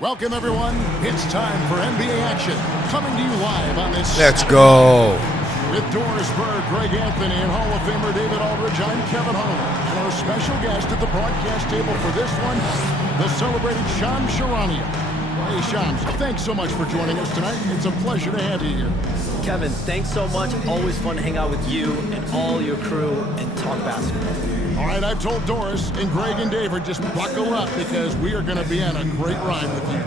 Welcome, everyone. It's time for NBA action. Coming to you live on this Let's Saturday go. with Doris Berg, Greg Anthony, and Hall of Famer David Aldridge. I'm Kevin Harlan. And our special guest at the broadcast table for this one, the celebrated Shams Charania. Hey, Shams, thanks so much for joining us tonight. It's a pleasure to have you here. Kevin, thanks so much. Always fun to hang out with you and all your crew and talk basketball. All right, I've told Doris and Greg and David, just buckle up because we are going to be on a great ride with you.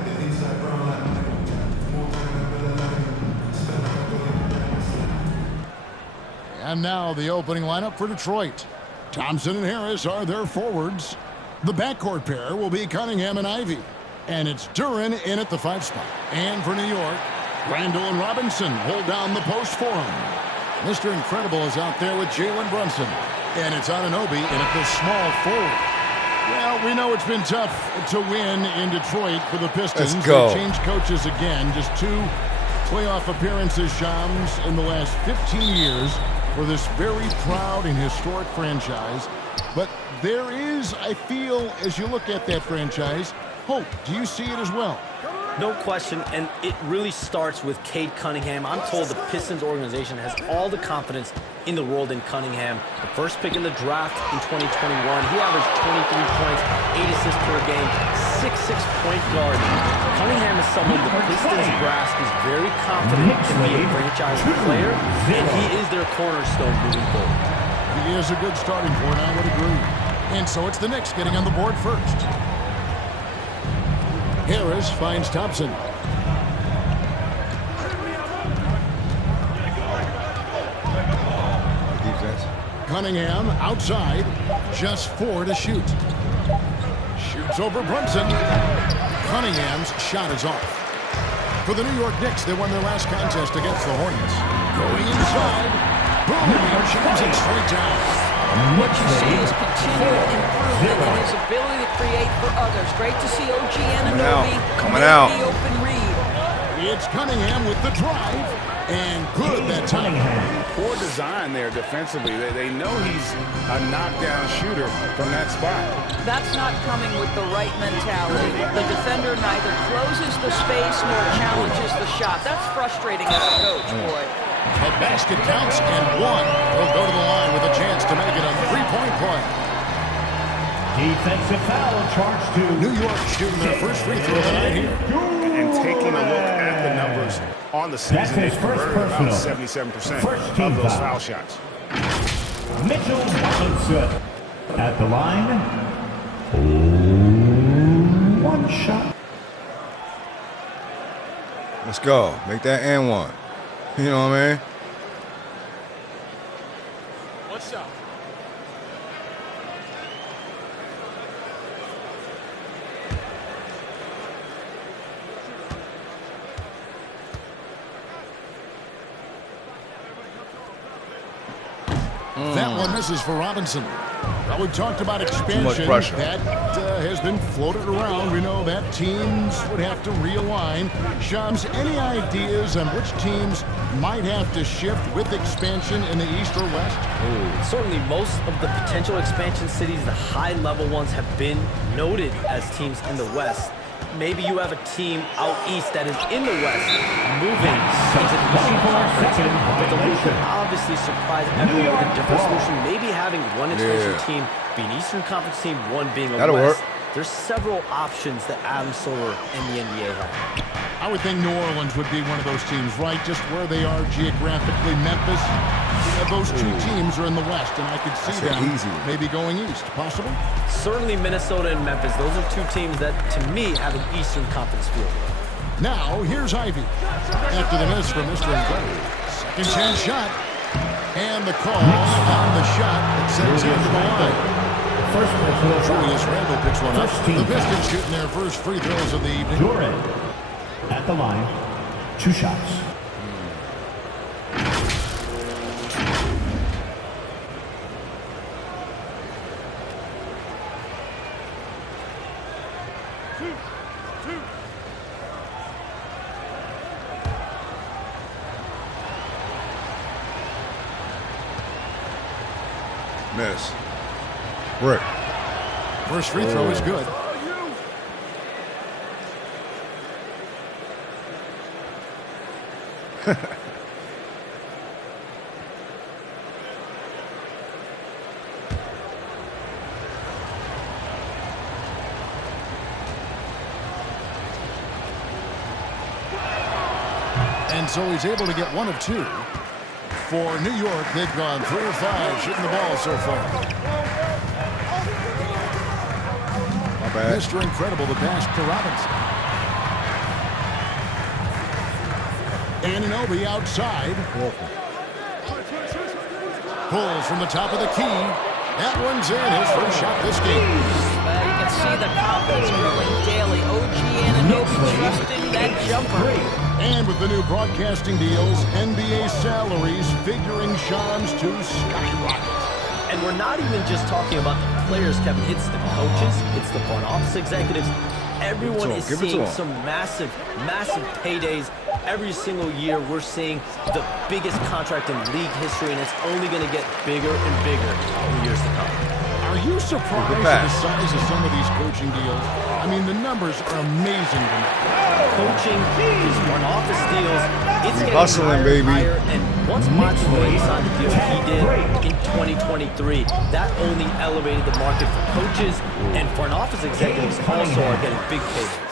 And now the opening lineup for Detroit. Thompson and Harris are their forwards. The backcourt pair will be Cunningham and Ivy. And it's Duren in at the 5 spot. And for New York, Randall and Robinson hold down the post for him. Mr. Incredible is out there with Jalen Brunson. And it's Anunoby in at the small forward. Well, we know it's been tough to win in Detroit for the Pistons. Let's go. They changed coaches again. Just 2 playoff appearances, Shams, in the last 15 years for this very proud and historic franchise. But there is, I feel, as you look at that franchise, hope. Do you see it as well? No question, and it really starts with Cade Cunningham. I'm told the Pistons organization has all the confidence in the world in Cunningham. The first pick in the draft in 2021, he averaged 23 points, 8 assists per game, 6'6" point guard. Cunningham is someone the Pistons brass is very confident can be a franchise player, and he is their cornerstone moving forward. He is a good starting point, I would agree. And so it's the Knicks getting on the board first. Harris finds Thompson. Defense. Cunningham outside, just 4 to shoot. Shoots over Brunson. Cunningham's shot is off. For the New York Knicks, they won their last contest against the Hornets. Going inside. Boom! Shoots it straight down. What you see is continued improvement in his ability to create for others. Great to see OG Anunoby Coming out. the open read. It's Cunningham with the drive, and good that time. Poor design there defensively. They know he's a knockdown shooter from that spot. That's not coming with the right mentality. The defender neither closes the space nor challenges the shot. That's frustrating as a coach, boy. The basket counts, and 1. He'll go to the line with a chance to make it a 3-point play. Defensive foul charged to New York shooting their first free throw of the night here. And taking a look at the numbers on the season, That's they've his first converted about personal. 77% First team of those foul. foul shots. Mitchell Robinson at the line. 1 shot. Let's go. Make that and 1. You know what I mean? What's up? That one misses for Robinson. Well, we've talked about expansion. pressure. That has been floated around. We know that teams would have to realign. Shams, any ideas on which teams might have to shift with expansion in the East or West? Certainly most of the potential expansion cities, the high-level ones, have been noted as teams in the West. Maybe you have a team out east that is in the West moving into the Eastern Conference, but the league could obviously surprise everyone with a different solution. Maybe having one expansion team be an Eastern Conference team, one being a That'll West. work. There's several options that Adam Silver and the NBA have. I would think New Orleans would be one of those teams, right? Just where they are geographically. Memphis, those 2 teams are in the West, and I could see That's them easy. maybe going east. Possible? Certainly Minnesota and Memphis. Those are 2 teams that, to me, have an Eastern Conference feel. Now, here's Ivy. After the miss from Mr. Incredible. Second chance shot. And the call on the shot that sends him to the line. First personal foul. Julius Randle picks one up. First team The foul. Pistons shooting their first free throws of the evening. Duren at the line. 2 shots. Miss. Brick. First free throw is good. And so he's able to get 1 of 2. For New York, they've gone 3 of 5 shooting the ball so far. My bad. Mr. Incredible, the pass to Robinson. Anunoby outside. Pulls from the top of the key. That one's in, his first shot this game. You can see the confidence growing daily. OG Anunoby trusting that jumper. And with the new broadcasting deals, NBA salaries figuring Shams to skyrocket. And we're not even just talking about the players, Kevin. It's the coaches, it's the front office executives. Everyone is seeing some massive, massive paydays. Every single year, we're seeing the biggest contract in league history, and it's only going to get bigger and bigger in the years to come. Are you surprised at the size of some of these coaching deals? I mean, the numbers are amazing to me. Coaching, these front office deals, it's getting hustling, higher baby. and higher. And once Monty Williams signed the deal he did in 2023, that only elevated the market for coaches, and front office executives also are getting big paydays.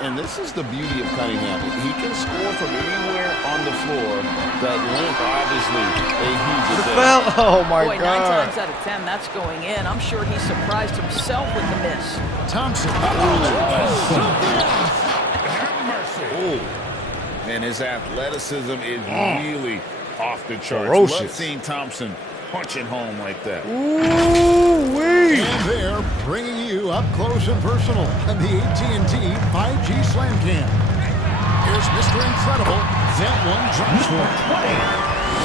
And this is the beauty of Cunningham. He can score from anywhere on the floor. That length, obviously, a huge advantage. Oh, my Boy, 9 God. times out of 10, that's going in. I'm sure he surprised himself with the miss. Thompson. Have mercy. Oh, and his athleticism is really off the charts. Ferocious. Love seeing Thompson punch it home like that. Ooh-wee. And they're bringing you up close and personal on the AT&T 5G Slam Cam. Here's Mr. Incredible. That one drops for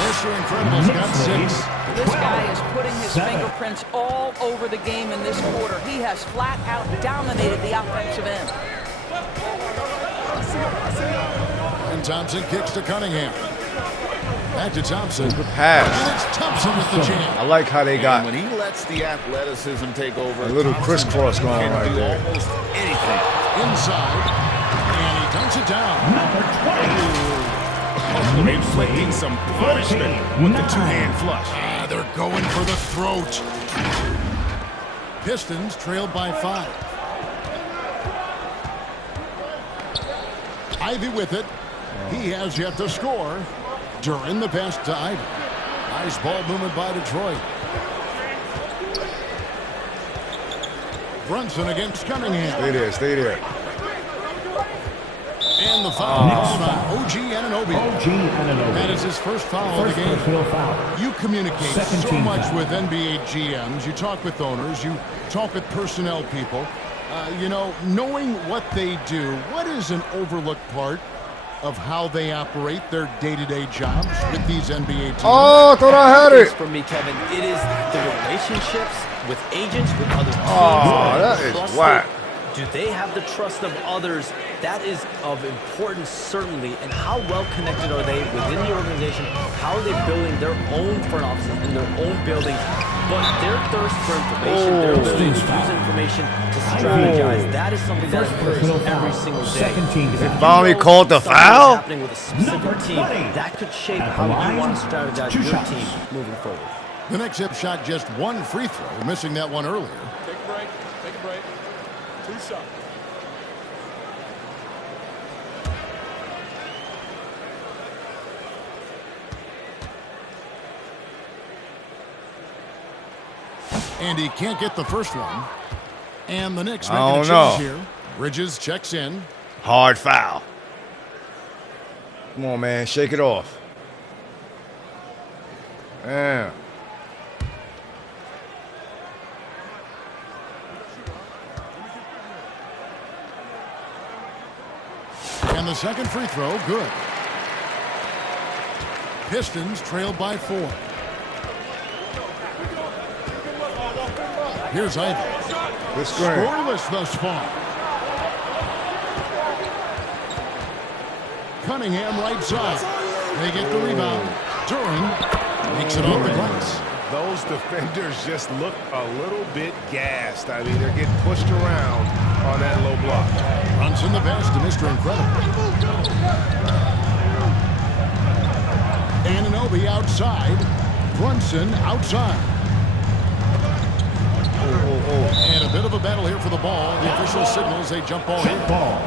Mr. Incredible's got 6. This guy is putting his fingerprints all over the game in this quarter. He has flat out dominated the offensive end. And Thompson kicks to Cunningham. Back to Thompson. Good pass. And it's Thompson with the jam. I like how they got And when he lets the athleticism take over, a little Thompson crisscross going can right do there. almost anything. Inside. And he dunks it down. Inflicting some punishment with the two-hand flush. They're going for the throat. Pistons trailed by 5. Ivy with it. He has yet to score. During the pass to Ivy. Nice ball movement by Detroit. Brunson against Cunningham. Stay there, stay there. And the foul called on OG Anunoby. OG Anunoby. That is his first foul of the game. Personal foul. You communicate Second so team much foul. with NBA GMs. You talk with owners. You talk with personnel people. You know, knowing what they do, what is an overlooked part of how they operate their day-to-day jobs with these NBA teams? Oh, I thought I had it. For me, Kevin, it is the relationships with agents, with other teams. Oh, that is Trusted. whack. Do they have the trust of others? That is of importance, certainly. And how well connected are they within the organization? How are they building their own front offices in their own buildings? But their thirst for information, their ability to use information to strategize, that is something that occurs every single day. Second team If foul. you Finally know called the something is foul? happening with a specific team, that could shape At the how you line, want to strategize 2 your shots. team moving forward. The next hip shot, just 1 free throw, missing that one earlier. Take a break. Take a break. 2 shots. And he can't get the first one. And the Knicks I making a don't change know. here. Bridges checks in. Hard foul. Come on, man. Shake it off. Damn. And the second free throw, good. Pistons trailed by 4. Here's Ivy. Good screen. Scoreless thus far. Cunningham right side. They get the rebound. Duran makes it off the glass. Those defenders just look a little bit gassed. I mean, they're getting pushed around on that low block. Brunson the pass to Mr. Incredible. Anunoby outside. Brunson outside. And a bit of a battle here for the ball. The official signals a jump ball in. Ball.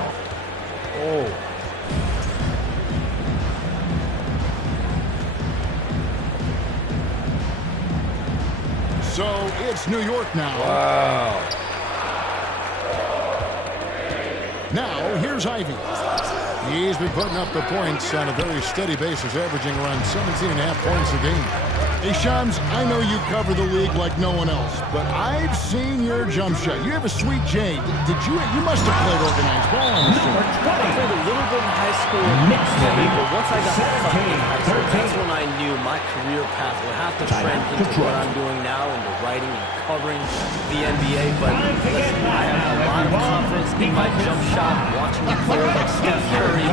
So it's New York now. Wow. Now, here's Ivy. He's been putting up the points on a very steady basis, averaging around 17.5 points a game. Hey, Shams, I know you cover the league like no one else, but I've seen your jump shot. You have a sweet J. You must have played organized ball on the show. I played a little bit in high school, but once I got cut in high school, that's when I knew my career path would have to trend into what I'm doing now, into writing and covering the NBA. But listen, I have a lot of confidence in my jump shot, watching the players like Steph Curry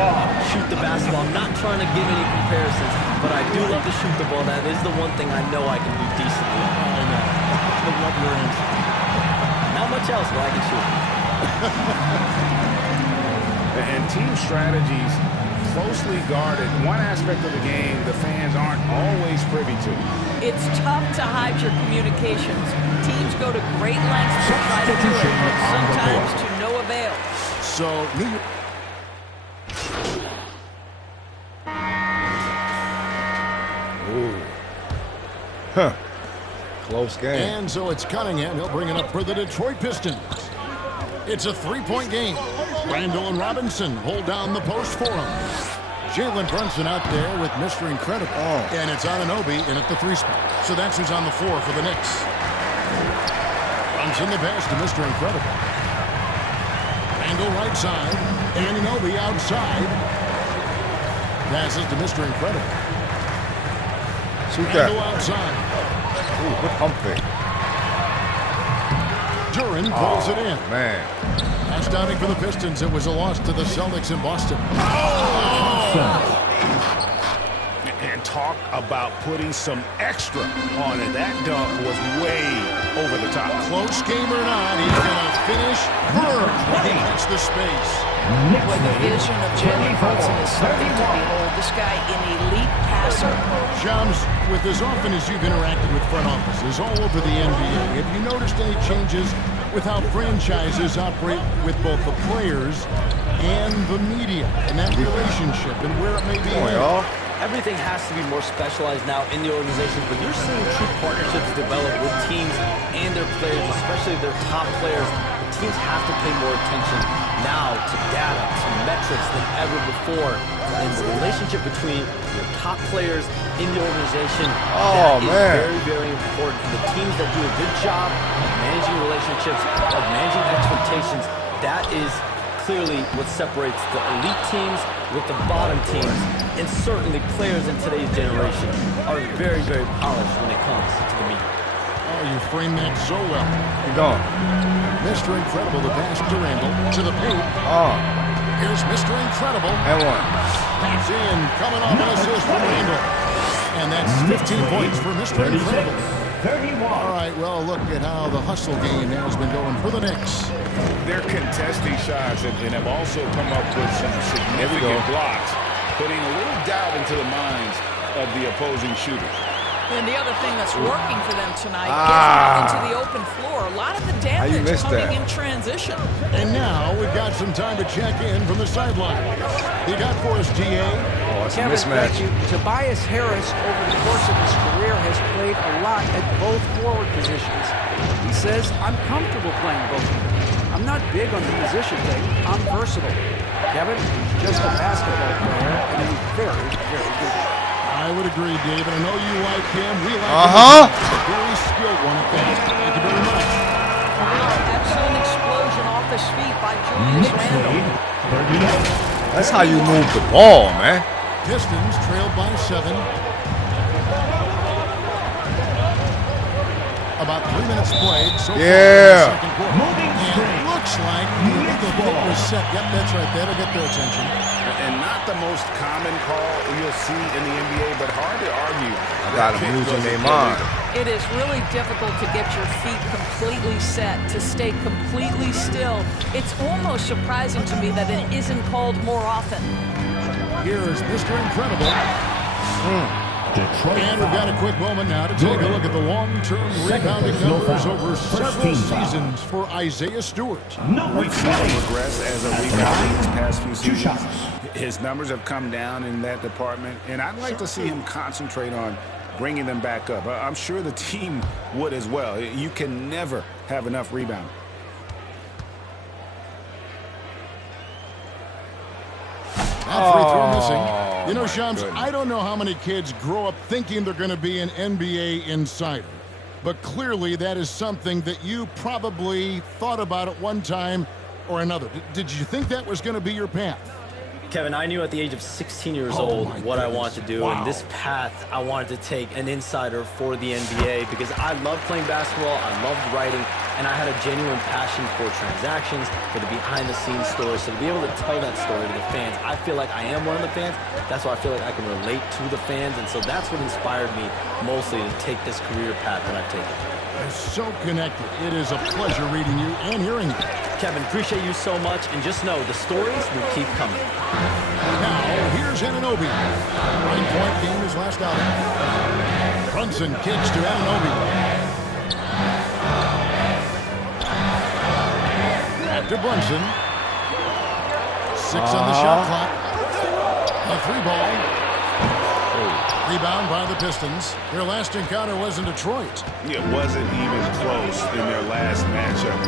shoot the basketball. I'm not trying to give any comparisons, but I do love to shoot the ball. That is the one thing I know I can do decently. I know. I love your answer. Not much else, but I can shoot. And team strategies closely guarded. One aspect of the game the fans aren't always privy to. It's tough to hide your communications. Teams go to great lengths to try to do it, but sometimes to no avail. So, New York. Huh. Close game. And so it's Cunningham. He'll bring it up for the Detroit Pistons. It's a three-point game. Randall and Robinson hold down the post for him. Jalen Brunson out there with Mr. Incredible. And it's Anunoby in at the three spot. So that's who's on the floor for the Knicks. Brunson the pass to Mr. Incredible. Randall right side. Anunoby outside. Passes to Mr. Incredible. Shoot Randall that. outside. Ooh, good pump fake. Duran pulls it in. Man. That's downing for the Pistons. It was a loss to the Celtics in Boston. And talk about putting some extra on it. That dunk was way over the top. Close game or not, he's going to finish firm. That's the space. Well, the vision of Jalen Brunson is something to behold. This guy, an elite passer. Shams, with as often as you've interacted with front offices all over the NBA, have you noticed any changes with how franchises operate with both the players and the media and that relationship and where it may be? Come on, y'all. Everything has to be more specialized now in the organization, but you're seeing true partnerships develop with teams and their players, especially their top players. The teams have to pay more attention now to data, to metrics than ever before. And the relationship between your top players in the organization that is very, very important. And the teams that do a good job of managing relationships, of managing expectations, that is clearly what separates the elite teams with the bottom teams. And certainly players in today's generation are very, very polished when it comes to the media. Oh, you framed that so well. Keep going. Mr. Incredible, the pass to Randall, to the paint. Here's Mr. Incredible. And one. That's in, coming off an assist from Randall. And that's 15 points for Mr. Incredible. 31. All right, well, look at how the hustle game has been going for the Knicks. They're contesting shots and have also come up with some significant blocks, putting a little doubt into the minds of the opposing shooters. And the other thing that's working for them tonight, getting into the open floor. A lot of the damage coming in transition. And now we've got some time to check in from the sideline. You got for us, T.A.? Oh, it's a Kevin, mismatch. thank you. Tobias Harris, over the course of his career, has played a lot at both forward positions. He says, I'm comfortable playing both of them. I'm not big on the position thing. I'm versatile. Kevin, he's just a basketball player, and he's very, very good. I would agree, Dave. I know you like him. We like him. A very skilled one at that. Thank you very much. Excellent explosion off his feet by Julius Randle. That's how you move the ball, man. Pistons trailed by 7. About 3 minutes played so far in the second quarter. And it looks like the pick was set. Yep, that's right. That'll get their attention. And not the most common call you'll see in the NBA, but hard to argue. I got them losing their mind. It is really difficult to get your feet completely set, to stay completely still. It's almost surprising to me that it isn't called more often. Here is Mr. Incredible. Detroit And we've got a quick moment now to take a look at the long-term rebounding numbers over several seasons for Isaiah Stewart. We've seen him regress as a rebounder these past few seasons. His numbers have come down in that department, and I'd like to see him concentrate on bringing them back up. I'm sure the team would as well. You can never have enough rebound. That free throw missing. You know, Shams, I don't know how many kids grow up thinking they're going to be an NBA insider, but clearly that is something that you probably thought about at one time or another. Did you think that was going to be your path? Kevin, I knew at the age of 16 years old what I wanted to do, and this path I wanted to take an insider for the NBA because I loved playing basketball, I loved writing, and I had a genuine passion for transactions, for the behind-the-scenes stories. So to be able to tell that story to the fans, I feel like I am one of the fans. That's why I feel like I can relate to the fans, and so that's what inspired me mostly to take this career path that I've taken. They're so connected. It is a pleasure reading you and hearing you. Kevin, appreciate you so much, and just know the stories will keep coming. Now, here's Anunoby. Right point being his last outing. Brunson kicks to Anunoby. After Brunson. 6 on the shot clock. A 3-ball. Rebound by the Pistons. Their last encounter was in Detroit. It wasn't even close in their last matchup,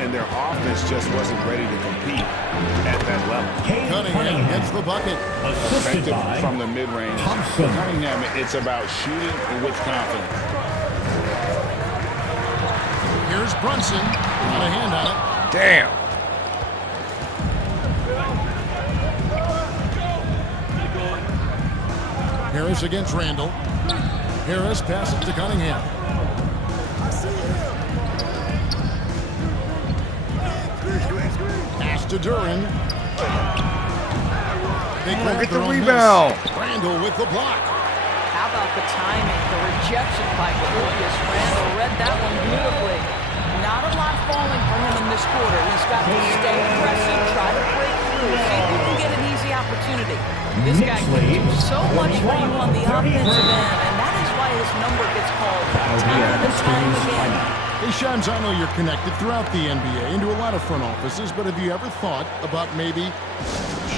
and their offense just wasn't ready to compete at that level. Cunningham gets the bucket. Effective from the mid-range. For Cunningham, it's about shooting with confidence. Here's Brunson. Got a hand on it. Damn. Harris against Randall. Harris passes to Cunningham. Pass to Duran. They Get the rebound. Randall with the block. How about the timing, the rejection by Julius Randle? Read that one beautifully. Not a lot falling for him in this quarter. He's got to stay aggressive, try to break through, see if he can get an easy opportunity. This guy can do so much for you on the offensive end, and that is why his number gets called time and time again. Hey, Shams, I know you're connected throughout the NBA into a lot of front offices, but have you ever thought about maybe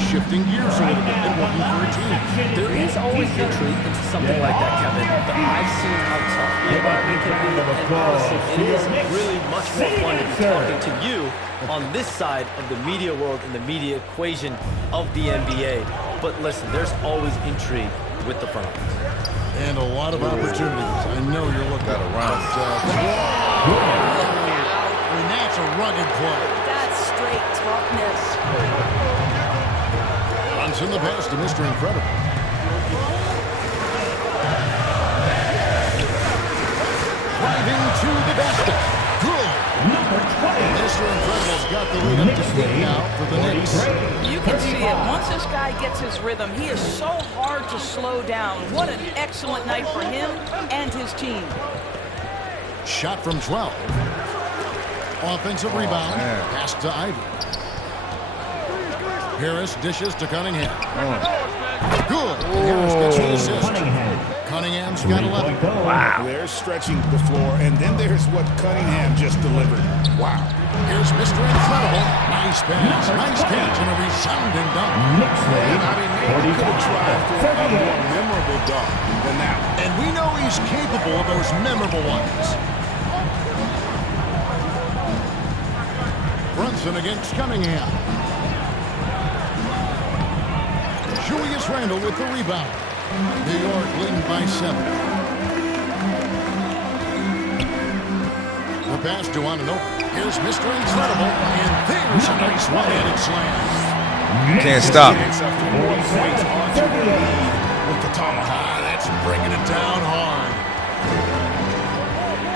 shifting gears a little bit and working for a team? There is always intrigue into something like that, Kevin, but I've seen how tough the environment can be, and honestly, it is really much more fun to be talking to you on this side of the media world and the media equation of the NBA. But listen, there's always intrigue with the front office. And a lot of opportunities. I know you're looking at around. I mean, that's a rugged play. That's straight toughness. Runs in the pass to Mr. Incredible. Driving to the basket. Good. Mr. Incredible's got the lead up to 8 now for the Knicks. You can see it. Once this guy gets his rhythm, he is so hard to slow down. What an excellent night for him and his team. Shot from 12. Offensive rebound. Pass to Ivy. Harris dishes to Cunningham. Good. Harris gets the assist. Cunningham's got 11. Wow. They're stretching the floor, and then there's what Cunningham just delivered. Wow. Here's Mr. Incredible. Nice pass, nice catch, and a resounding dunk. And I mean, maybe could have tried for a more memorable dunk than that one. And we know he's capable of those memorable ones. Brunson against Cunningham. Julius Randle with the rebound. New York leading by 7. The pass to Anunoby. Here's Mr. Incredible, and there's a nice one-handed slam. Can't stop. It's a 4 points onto the lead with the tomahawk. That's bringing it down hard.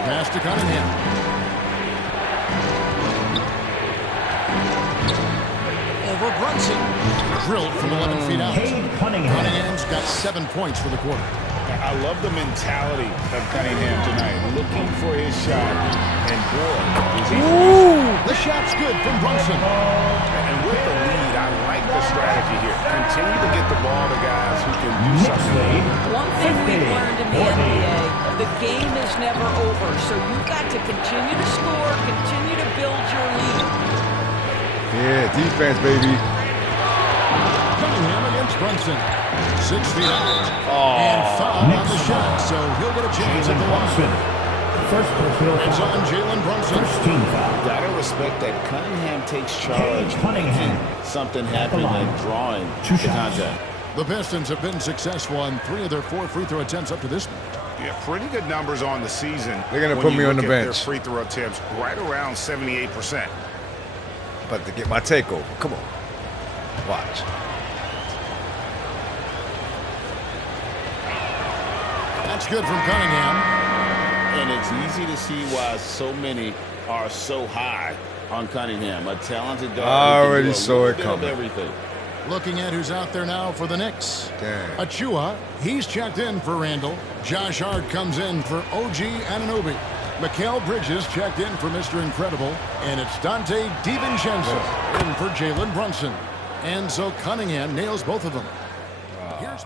Pass to Cunningham. Over Brunson. Drilled from 11 feet out. Cunningham's got 7 points for the quarter. I love the mentality of Cunningham tonight, looking for his shot, and boy, is he. The shot's good from Brunson. And with the lead, I like the strategy here. Continue to get the ball to guys who can do something. One thing we've learned in the NBA, the game is never over, so you've got to continue to score, continue to build your lead. Yeah, defense, baby. Cunningham against Brunson. 6 feet out. And foul on the shot, so he'll get a chance at the line. First personal It's foul. on Jalen Brunson. First team foul. Gotta respect that Cunningham takes charge. Cunningham. Something happened like drawing Two the shots. contact. The Pistons have been successful on 3 of their 4 free throw attempts up to this point. Yeah, pretty good numbers on the season. They're gonna when put you me on look the at bench. Their free throw attempts right around 78%. About to get my takeover. Come on. Watch. That's good from Cunningham. And it's easy to see why so many are so high on Cunningham. A talented guy. I already saw it coming. Everything. Looking at who's out there now for the Knicks. Damn. Achua, he's checked in for Randall. Josh Hart comes in for OG Anunoby. Mikal Bridges checked in for Mr. Incredible. And it's Dante DiVincenzo in for Jalen Brunson. And so Cunningham nails both of them. Here's...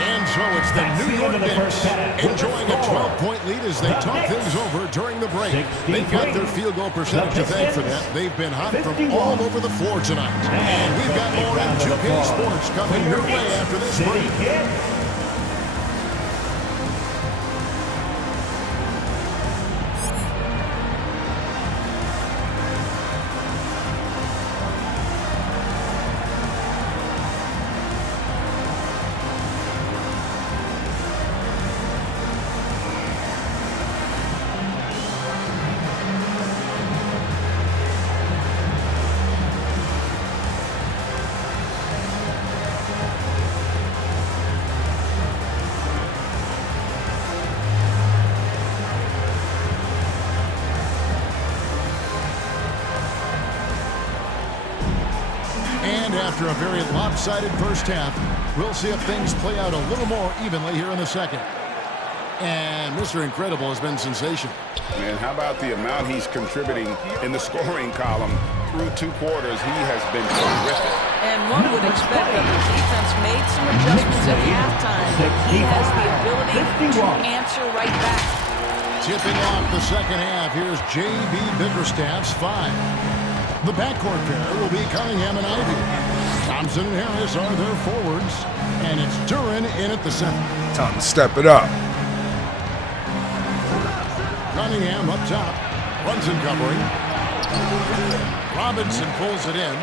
And so it's the New York Knicks enjoying a 12-point lead as they talk things over during the break. They've got their field goal percentage to thank for that. They've been hot from all over the floor tonight. And we've got more M2K Sports coming your way after this break. After a very lopsided first half, we'll see if things play out a little more evenly here in the second. And Mr. Incredible has been sensational. And how about the amount he's contributing in the scoring column through 2 quarters? He has been terrific. And one would expect that the defense made some adjustments at halftime. He has the ability to answer right back. Tipping off the second half, here's J.B. Bickerstaff's 5. The backcourt pair will be Cunningham and Ivy. Thompson and Harris are their forwards, and it's Duran in at the center. Time to step it up. Cunningham up top. Brunson covering. Robinson pulls it in.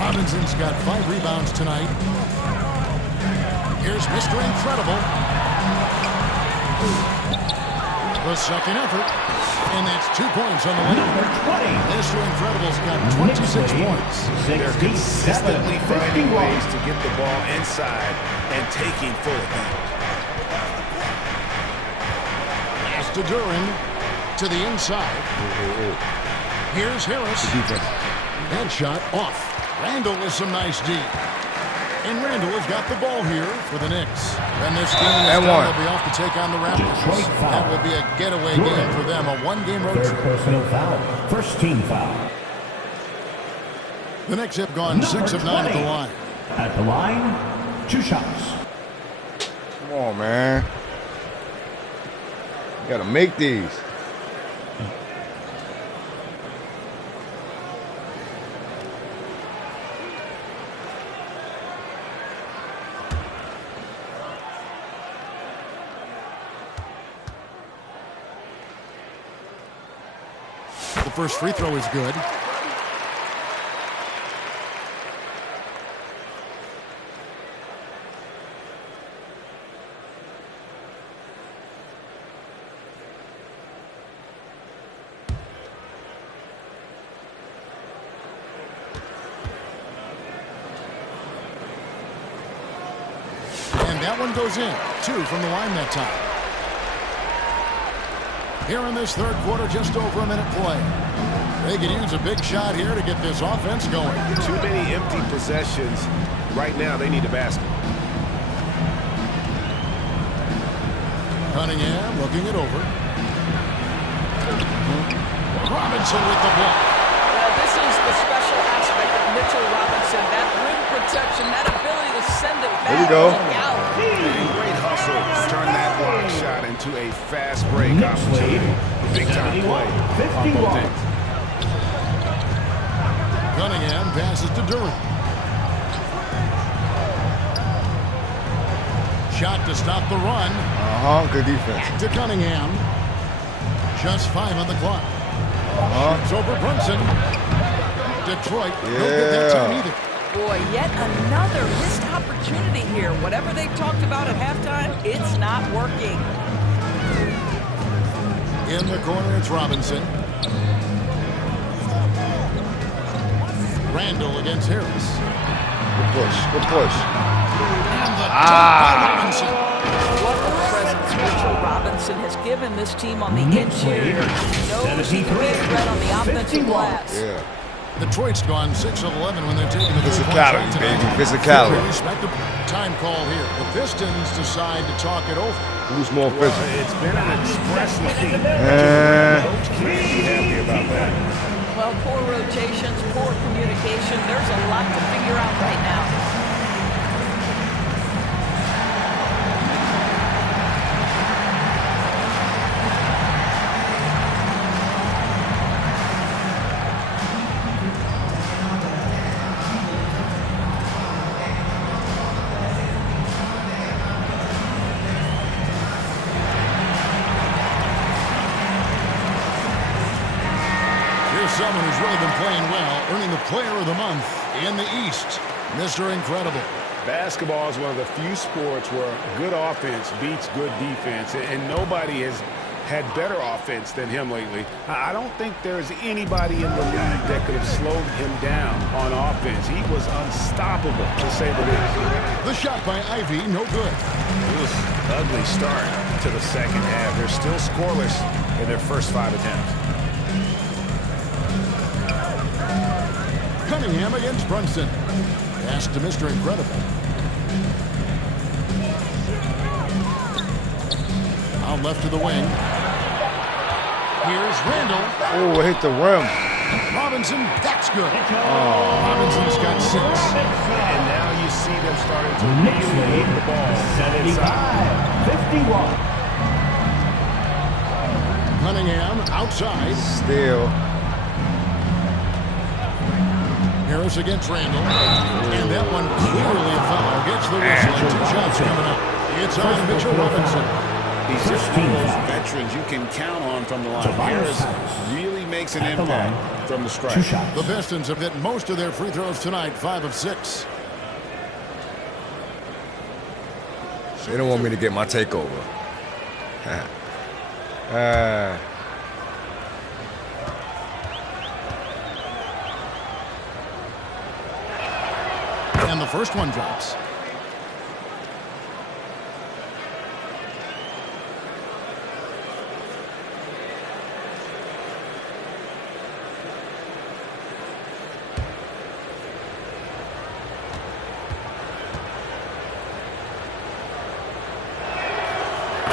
Robinson's got 5 rebounds tonight. Here's Mr. Incredible. The second effort. And that's 2 points on the line. Mr. Incredible's got 26 points. They're consistently finding ways to get the ball inside and taking full advantage. Pass to Duran to the inside. Here's Harris. That shot off. Randall with some nice D. And Randall has got the ball here for the Knicks. And this game is done. They'll be off to take on the Raptors. That will be a getaway game for them, a 1-game road trip. Personal foul. First team foul. The Knicks have gone 6 of 9 at the line. At the line, 2 shots. Come on, man. You gotta make these. The first free throw is good. And that one goes in. 2 from the line that time. Here in this third quarter, just over a minute play. They could use a big shot here to get this offense going. Too many empty possessions. Right now, they need a basket. Cunningham looking it over. Robinson with the block. Well, this is the special aspect of Mitchell Robinson. That rim protection, that ability to send it back. There we go. Great hustle. Turn that block shot into a fast break opportunity. Big time play on both ends. Cunningham passes to Durant. Shot to stop the run. Good defense. Back to Cunningham. Just 5 on the clock. Shoots over Brunson. Detroit, no good that time either. Boy, yet another missed opportunity here. Whatever they talked about at halftime, it's not working. In the corner, it's Robinson. Randall against Harris. Good push. Good push. And the dunk by Robinson. What a presence Mitchell Robinson has given this team on the interior. Knows he can be a threat on the offensive glass. Yeah. Detroit's gone 6 of 11 when they've taken the physicality, baby. Physicality. Respectable time call here. The Pistons decide to talk it over. Who's more physical? It's been an express defeat. Coach can't be happy about that. Well, poor rotations, poor communication. There's a lot to figure out right now. Someone who's really been playing well, earning the Player of the Month in the East. Mr. Incredible. Basketball is one of the few sports where good offense beats good defense, and nobody has had better offense than him lately. I don't think there's anybody in the league that could have slowed him down on offense. He was unstoppable, to say the least. The shot by Ivy, no good. It was an ugly start to the second half. They're still scoreless in their first 5 attempts. Cunningham against Brunson. Pass to Mr. Incredible. Out left to the wing. Here's Randall. Oh, hit the rim. Robinson, that's good. Robinson's got 6. And now you see them starting to really hit the ball. 75-51. Cunningham outside. Still. Harris against Randall. And that one clearly a foul. Gets the whistle. 2 shots coming up. It's on Mitchell Robinson. He's just one of those veterans you can count on from the line. Harris really makes an impact from the strike. The Pistons have hit most of their free throws tonight, 5 of 6. They don't want me to get my takeover. And the first one drops.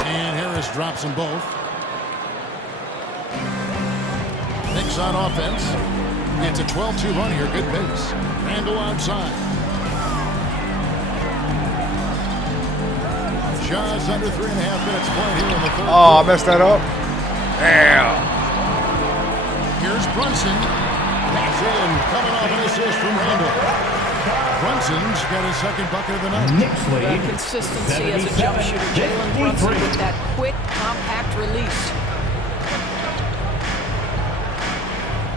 And Harris drops them both. Knicks on offense. It's a 12-2 run here. Good pace. Randall outside. Just under 3.5 minutes played here in the third. Oh, I messed that up. Damn. Here's Brunson. That's in. Coming off an assist from Randall. Brunson's got his second bucket of the night. The consistency as a jump shooter. Jalen Brunson with that quick, compact release.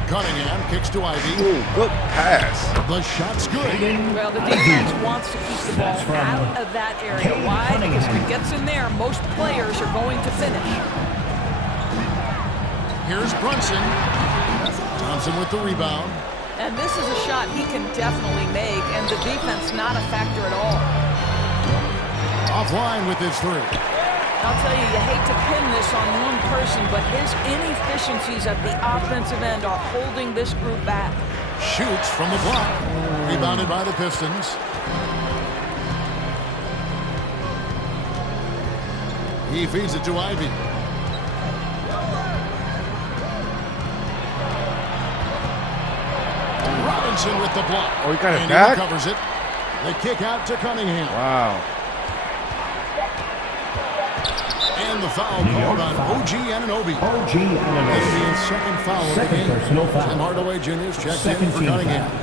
Cunningham kicks to Ivy. Ooh, good pass. The shot's good. Well, the defense wants to keep the ball out of that area. Why? Because if it gets in there, most players are going to finish. Here's Brunson. Thompson with the rebound. And this is a shot he can definitely make, and the defense not a factor at all. Offline with his 3. I'll tell you hate to pin this on one person, but his inefficiencies at the offensive end are holding this group back. Shoots from the block. Rebounded by the Pistons. He feeds it to Ivy. Robinson with the block. Oh, he got it and back? he recovers it. They kick out to Cunningham. Wow. And the foul called on OG Anunoby. OG That'll be Anunoby. his second foul of the Second game. personal foul. Tim Hardaway Jr. is checked in Second for team Cunningham. foul.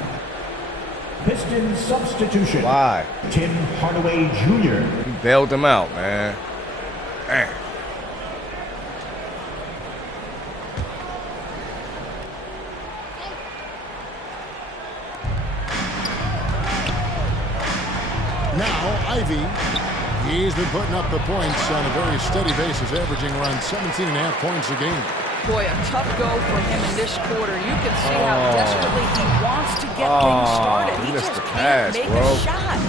Pistons substitution. Why? Tim Hardaway Jr. He bailed him out, man. Man. Now, Ivy. He's been putting up the points on a very steady basis, averaging around 17.5 points a game. Boy, a tough go for him in this quarter. You can see how desperately he wants to get things started. He missed just the can't pass, make bro. a shot.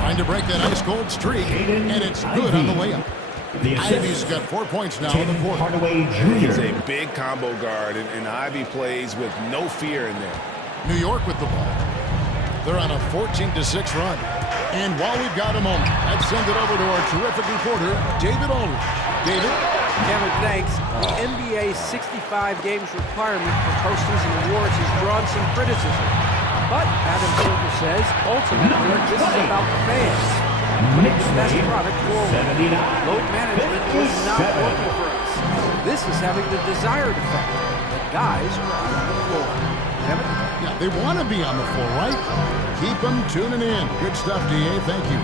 Trying to break that ice-cold streak, and it's good on the layup. Ivy's got 4 points now in the quarter. Hardaway He's Jr. a big combo guard, and Ivy plays with no fear in there. New York with the ball. They're on a 14-6 run. And while we've got a moment, let's send it over to our terrific reporter, David Aldridge. David? Kevin, thanks. The NBA's 65 games requirement for postseason awards has drawn some criticism. But Adam Silver says, ultimately, this is about the fans. Putting the best product forward. 79. Load management was not working for us. This is having the desired effect. The guys are on the floor. Kevin? Yeah, they want to be on the floor, right? Keep them tuning in. Good stuff, DA. Thank you.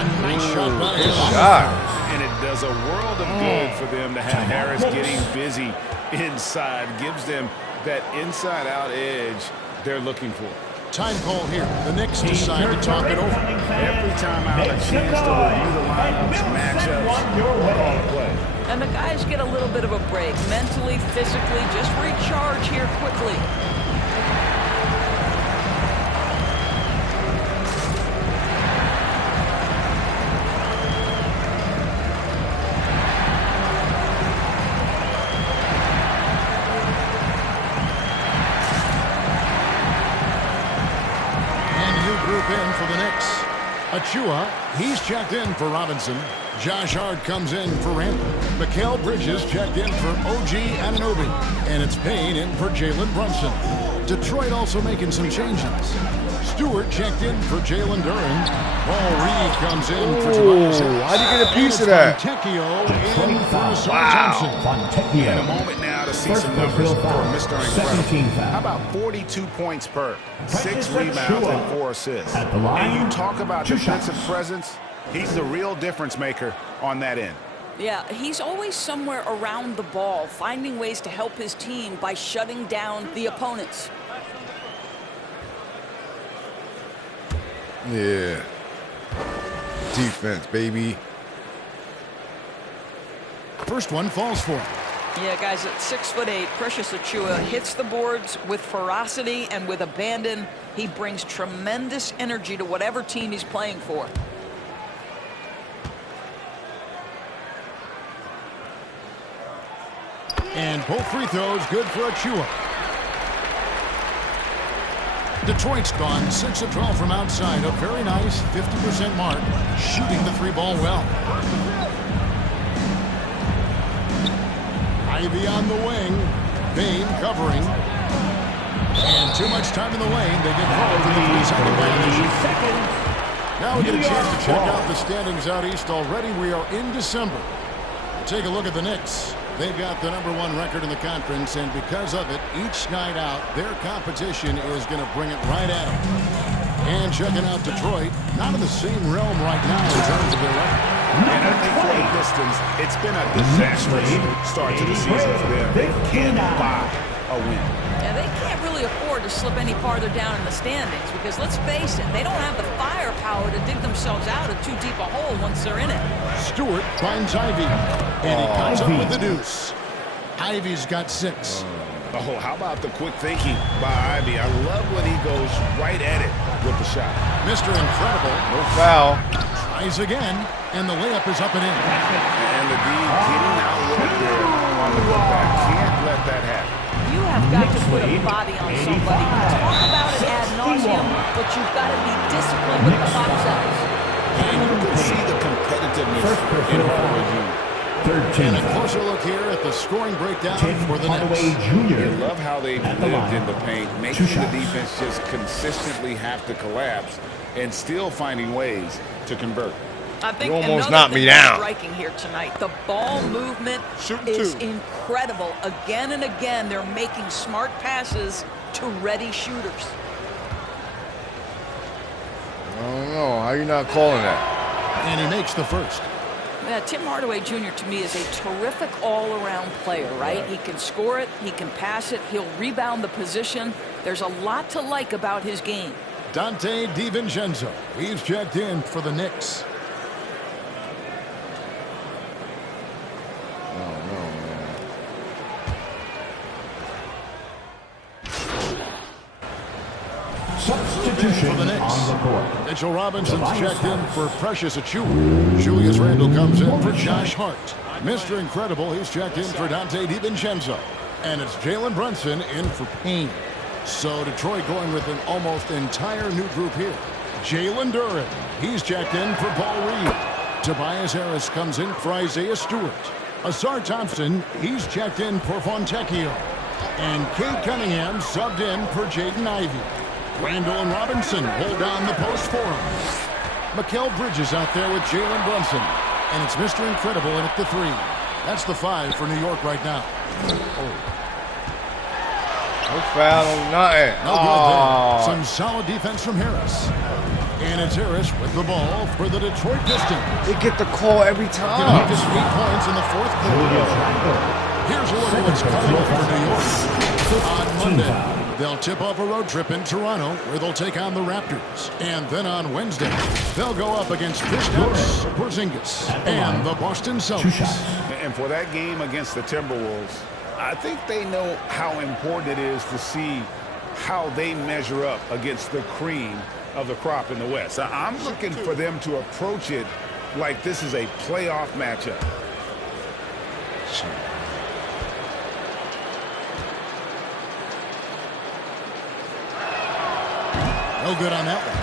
A nice shot by him. Shot. And it does a world of good for them to have Harris getting busy inside. Gives them that inside-out edge they're looking for. Time call here. The Knicks decide to talk it over. Every time out, a chance to review the lineups, matchups, call a play. And the guys get a little bit of a break. Mentally, physically, just recharge here quickly. In for the Knicks. Achua, he's checked in for Robinson. Josh Hart comes in for Randall. Mikal Bridges checked in for OG Anunoby. And it's Payne in for Jalen Brunson. Detroit also making some changes. Stewart checked in for Jalen Duren. Paul Reed comes in for Tobias Harris. How'd you get a piece of that? Fontecchio in for Ausar Thompson. And a moment now to see some numbers for Mr. Incredible. How about 42 points per, 6 rebounds and 4 assists. And you talk about defensive presence, he's the real difference maker on that end. Yeah, he's always somewhere around the ball, finding ways to help his team by shutting down the opponents. Yeah. Defense, baby. First one falls for him. Yeah, guys, at 6'8", Precious Achiuwa hits the boards with ferocity and with abandon. He brings tremendous energy to whatever team he's playing for. And both free throws good for Achua. Detroit's gone 6 of 12 from outside. A very nice 50% mark. Shooting the 3-ball well. Ivy on the wing. Payne covering. And too much time in the lane. They get called for the 3-second violation. Now we get a chance to check out the standings out east already. We are in December. Take a look at the Knicks. They've got the #1 record in the conference, and because of it, each night out, their competition is going to bring it right at them. And checking out Detroit, not in the same realm right now in terms of their record. And I think for the Pistons, it's been a disastrous start to the season for them. They can't buy a win. Yeah, they can't really afford to slip any farther down in the standings because, let's face it, they don't have the firepower to dig themselves out of too deep a hole once they're in it. Stewart finds Ivy, and he comes up with the deuce. Ivy's got 6. Oh, how about the quick thinking by Ivy? I love when he goes right at it with the shot. Mr. Incredible No foul. tries again, and the layup is up and in. And the D getting out right there on the putback. Can't let that happen. You have got to put a body on somebody. Talk about it ad nauseum, but you've got to be disciplined with the box outs. And you can see the competitiveness in her review. And a closer look here at the scoring breakdown for the Knicks. You love how they've lived in the paint, making the defense just consistently have to collapse. and still finding ways to convert. I think You almost another knocked me thing that's down. striking here tonight. The ball movement is incredible. Again and again, they're making smart passes to ready shooters. I don't know. How you not calling that? And he makes the first. Yeah, Tim Hardaway Jr. to me is a terrific all-around player, right? He can score it, he can pass it, he'll rebound the position. There's a lot to like about his game. Dante DiVincenzo. He's checked in for the Knicks. Substitution For the Knicks, on the court. Mitchell Robinson's checked in for Precious Achiuwa. Julius Randle comes in for Josh Hart. Mr. Incredible, he's checked in for Dante DiVincenzo. And it's Jalen Brunson in for Payne. So Detroit going with an almost entire new group here. Jalen Duren, he's checked in for Paul Reed. Tobias Harris comes in for Isaiah Stewart. Asar Thompson, he's checked in for Fontecchio. And Cade Cunningham subbed in for Jaden Ivey. Randle and Robinson hold down the post for him. Mikal Bridges out there with Jalen Brunson. And it's Mr. Incredible in at the 3. That's the 5 for New York right now. No foul, nothing. No good there. Some solid defense from Harris. And it's Harris with the ball for the Detroit Pistons. They get the call every Gonna time. get to 3 points in the 4th quarter. Here's a look at what's coming up for New York. On Monday, they'll tip off a road trip in Toronto where they'll take on the Raptors. And then on Wednesday, they'll go up against Kristaps Porzingis and the Boston Celtics. And for that game against the Timberwolves, I think they know how important it is to see how they measure up against the cream of the crop in the West. I'm looking for them to approach it like this is a playoff matchup. No good on that one.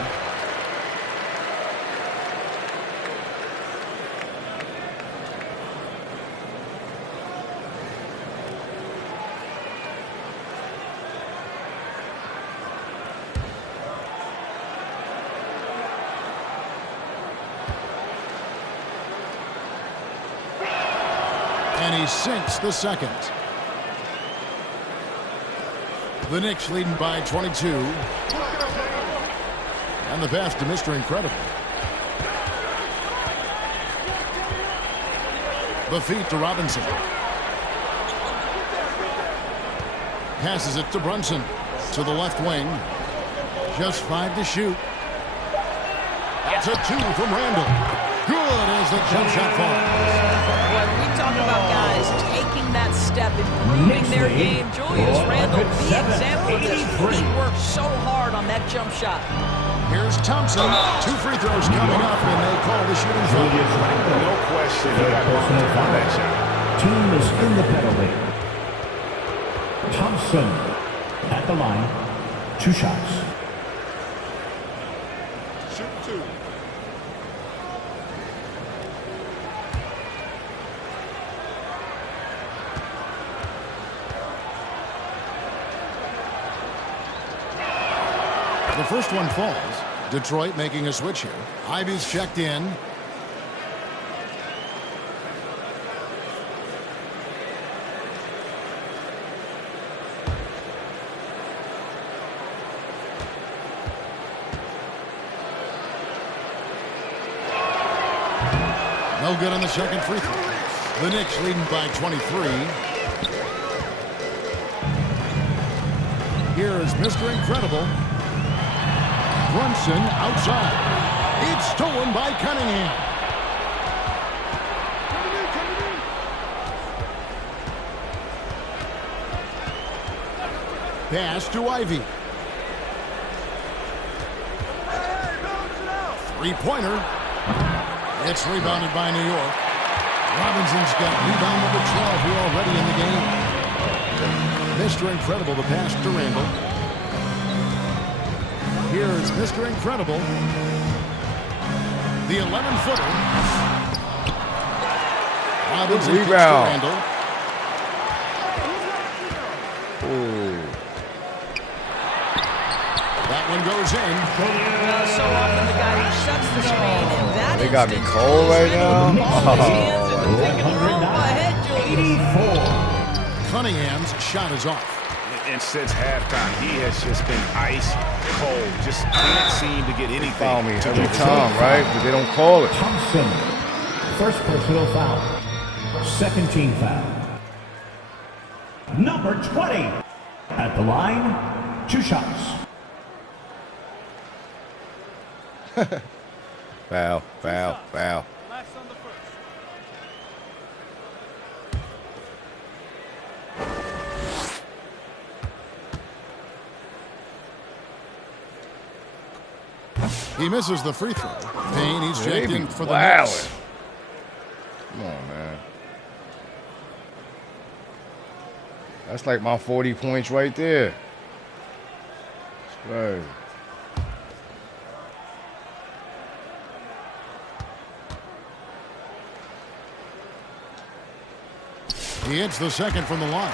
And he sinks the second. The Knicks leading by 22. And the pass to Mr. Incredible. The feed to Robinson. Passes it to Brunson. To the left wing. Just 5 to shoot. That's a 2 from Randle. Good as the jump shot falls. When we talk about guys taking that step, improving their game, Julius Randle, the example of this. He worked so hard on that jump shot. Here's Thompson. 2 free throws coming up, and they call the shooting foul. No question he got bumped on that shot. Team is in the penalty. Thompson at the line. 2 shots. Shoot 2. The first one falls. Detroit making a switch here. Ivy's checked in. No good on the second free throw. The Knicks leading by 23. Here is Mr. Incredible. Brunson outside. It's stolen by Cunningham. Pass to Ivy. 3-pointer. It's rebounded by New York. Robinson's got rebound number 12 here already in the game. Mr. Incredible, the pass to Randle. Here's Mr. Incredible. The 11-footer. Robinson kicks to Randle. That one goes in. Well, so often the guy who sets the screen in that They got me instance cold is right able now. to ball in his hands and to pick and roll. Go ahead, Julius. Cunningham's shot is off. And since halftime, he has just been ice cold. Just can't seem to get anything. Foul me to every the time, result. right? But they don't call it. Thompson. First personal foul. Second team foul. Number 20. At the line, 2 shots. Foul, foul, foul. He misses the free throw. Payne, he's They checked be in for the wildin'. Knicks. Come on, man. That's like my 40 points right there. That's crazy. He hits the second from the line.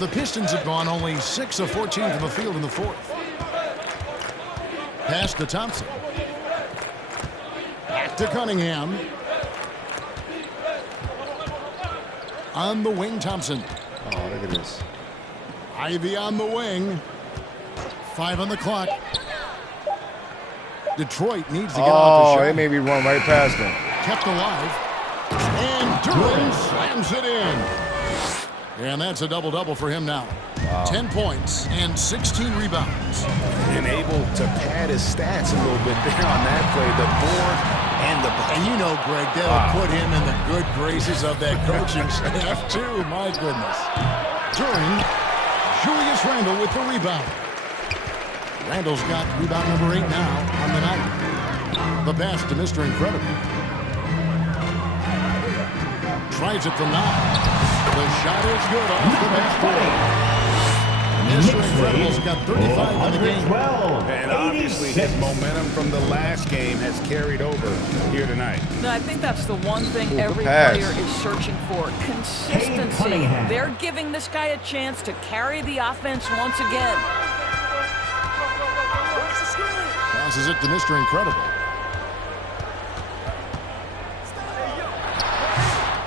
The Pistons have gone only 6 of 14 from the field in the fourth. Pass to Thompson. Back to Cunningham. On the wing, Thompson. Oh, look at this. Ivy on the wing. 5 on the clock. Detroit needs to get off the Oh, shot. they made me run right past them. Kept alive. And Durham slams it in. And that's a double-double for him now. Wow. 10 points and 16 rebounds. And able to pad his stats a little bit there on that play. The board and the bucket. And you know, Greg, that'll put him in the good graces of that coaching staff, too. My goodness. During Julius Randle with the rebound. Randle's got rebound number 8 now on the night. The pass to Mr. Incredible. Tries it from 9. The shot is good off the backboard. Mr. Incredible's got 35 in the game. And obviously his momentum from the last game has carried over here tonight. No, I think that's the one thing every pass. player is searching for. Consistency. Cunningham. They're giving this guy a chance to carry the offense once again. Passes it to Mr. Incredible.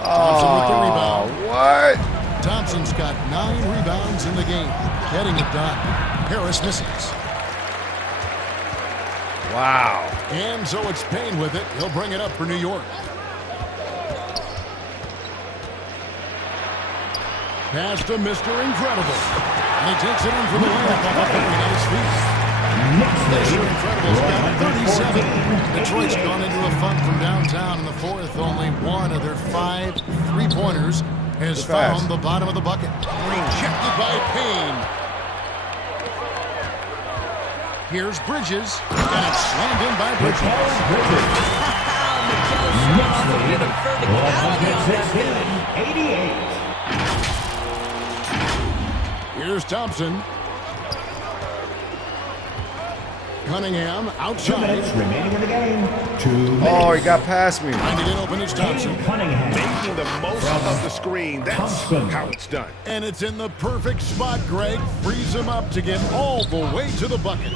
Thompson with the rebound. What? Thompson's got 9 rebounds in the game. Getting it done. Harris misses. Wow. And so it's Payne with it. He'll bring it up for New York. Pass to Mr. Incredible. And he takes it in for the layup off a very nice feed. Mr. Incredible's got 37. Detroit's gone into a funk from downtown in the fourth. Only one of their 5 3-pointers has found the bottom of the bucket. Rejected by Payne. Here's Bridges, and it's slammed in by Bridges. Here's Thompson. Cunningham outside. 2 minutes remaining in the game. 2 minutes. Oh, he got past me. Trying to get open, it's Thompson. Cunningham. Making the most of the screen. That's Thompson. how it's done. And it's in the perfect spot, Greg. Frees him up to get all the way to the bucket.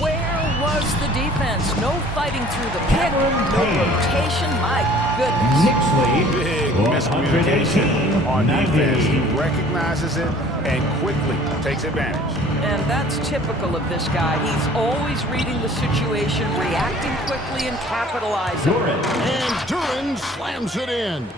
Where was the defense? No fighting through the pick, no rotation. My goodness. Knicks lead. Big 118. miscommunication on 90. defense. He recognizes it and quickly takes advantage. And that's typical of this guy. He's always reading the situation, reacting quickly, and capitalizing. Duran. And Duran slams it in.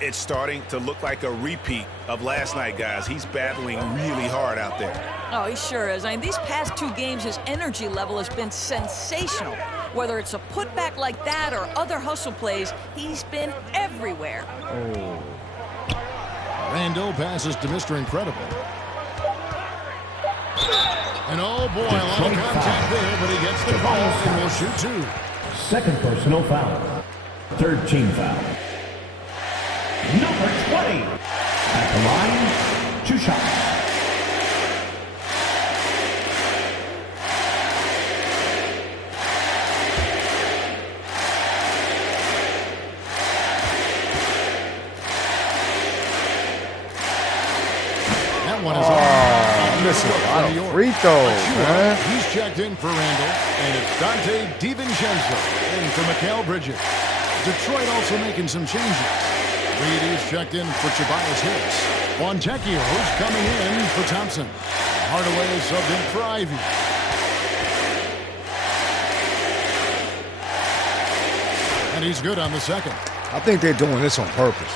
It's starting to look like a repeat of last night, guys. He's battling really hard out there. Oh, he sure is. I mean, these past 2 games, his energy level has been sensational. Whether it's a putback like that or other hustle plays, he's been everywhere. Randle passes to Mr. Incredible. And oh boy, a lot of contact there, but he gets the call and will shoot 2. Second personal foul. Third team foul. Number 20. At the line, 2 shots. That one is off. Missed for New York. Free throws, man. He's checked in for Randall, and it's Dante DiVincenzo in for Mikal Bridges. Detroit also making some changes. Reed is checked in for Tobias Harris. Fontecchio's coming in for Thompson. Hardaway is subbed in for Ivy. And he's good on the second. I think they're doing this on purpose.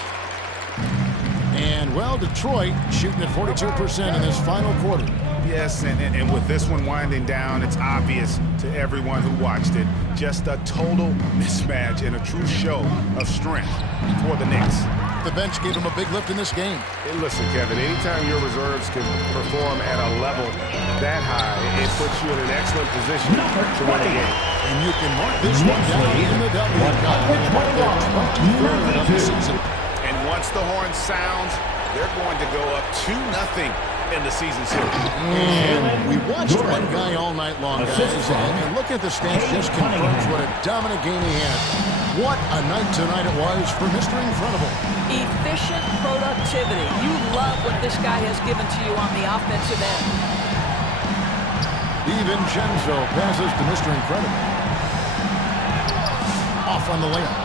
And, well, Detroit shooting at 42% in this final quarter. Yes, and with this one winding down, it's obvious to everyone who watched it. Just a total mismatch and a true show of strength for the Knicks. The bench gave him a big lift in this game. Hey, listen, Kevin, anytime your reserves can perform at a level that high, it puts you in an excellent position to win the game. And you can mark this one down in the W Cup. It's marked their 23rd of the season. And once the horn sounds, they're going to go up 2-0 in the season series. And we watched one guy all night long, guys. And look at the stats, just confirms what a dominant game he had. What a night tonight it was for Mr. Incredible. Efficient productivity. You love what this guy has given to you on the offensive end. DiVincenzo passes to Mr. Incredible. Off on the layup.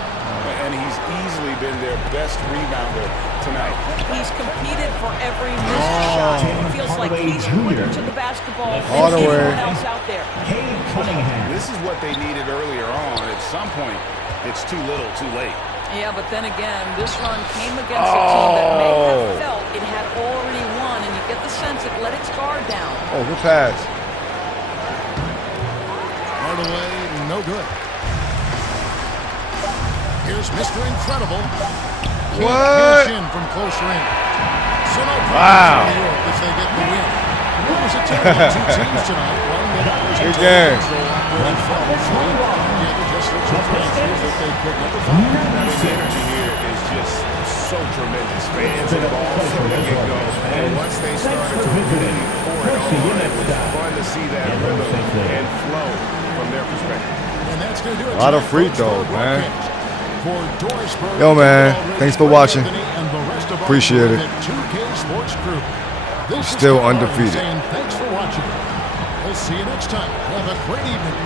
And he's easily been their best rebounder tonight. He's competed for every missed shot. It feels like he's quicker to the basketball than anyone else out there. This is what they needed earlier on. At some point, it's too little, too late. Yeah, but then again, this run came against a team that may have felt it had already won, and you get the sense it let its guard down. Oh, good pass. Hardaway, no good. Here's Mr. Incredible. What? In from close range. So no wow. New York as they get the win. It was a tale of two teams tonight. One that was good game. The energy here is just so tremendous. Fans involved from the get-go. And once they started to really pour it on, it was fun to see that rhythm and flow from their perspective. And that's going to do it. A lot of free throws, man. Yo, man, thanks for watching. Appreciate it. Still undefeated. Thanks for watching. We'll see you next time. Have a great evening.